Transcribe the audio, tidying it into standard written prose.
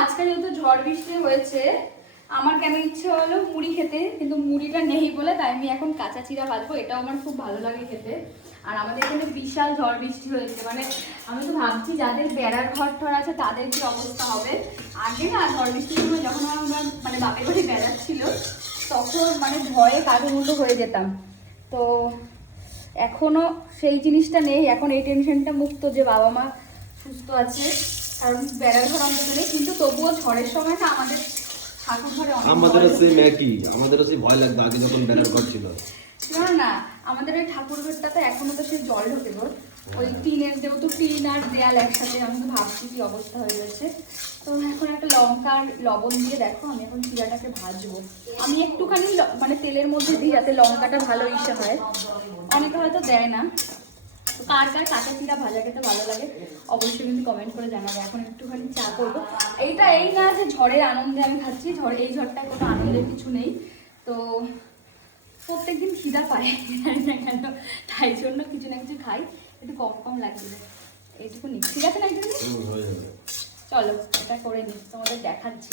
আজকে যেহেতু ঝড় বৃষ্টি হয়েছে, আমার কেন ইচ্ছে হলো মুড়ি খেতে, কিন্তু মুড়িটা নেই বলে তাই আমি এখন কাঁচা চিড়া ভাজবো। এটাও আমার খুব ভালো লাগে খেতে। আর আমাদের এখানে বিশাল ঝড় বৃষ্টি হয়েছে, মানে আমি তো ভাবছি যাদের বেড়ার ঘর টর আছে তাদের কি অবস্থা হবে। আগে না ঝড় বৃষ্টির সময় যখন আমরা মানে বাপের বাড়ি বেড়াচ্ছিল তখন মানে ভয়ে কাঁদুমুন্ডু হয়ে যেতাম। তো এখনো সেই জিনিসটা নেই, এখন এই টেনশনটা মুক্ত যে বাবা মা সুস্থ আছে, কারণ বেড়ার ঘর অন্তত নেই। কিন্তু তবুও ঝড়ের সময় না আমাদের ঠাকুর ঘরে আমাদেরও সেম একই, আমাদেরও সেই ভয় লাগতো আগে যখন বেড়ার ঘর ছিল। না আমাদের ওই ঠাকুর ঘরটাতে এখনো তো সেই জল ঢোকে গো, ওই টিনের, যেহেতু টিন আর দেয়াল একসাথে, আমি তো ভাবছি কি অবস্থা হয়ে যাচ্ছে। তো এখন একটা লঙ্কা আর লবণ দিয়ে দেখো আমি এখন চিড়াটাকে ভাজবো। আমি একটুখানি মানে তেলের মধ্যে দিই যাতে লঙ্কাটা ভালো ইসে হয়, অনেকে হয়তো দেয় না। তো কার কার কাঁচা চিড়া ভাজা খেতে ভালো লাগে অবশ্যই কিন্তু কমেন্ট করে জানাবে। এখন একটুখানি চা করবো। এইটা এই না যে ঝড়ের আনন্দে আমি খাচ্ছি, এই ঝড়টায় কোনো আনন্দের কিছু নেই। তো প্রত্যেকদিন খিদা পায় জানি না কেন, তাই জন্য কিছু না কিছু খাই, একটু কম কম লাগবে এইটুকু নি। ঠিক আছে না, একটু চলো এটা করে নিই, তোমাদের দেখাচ্ছি।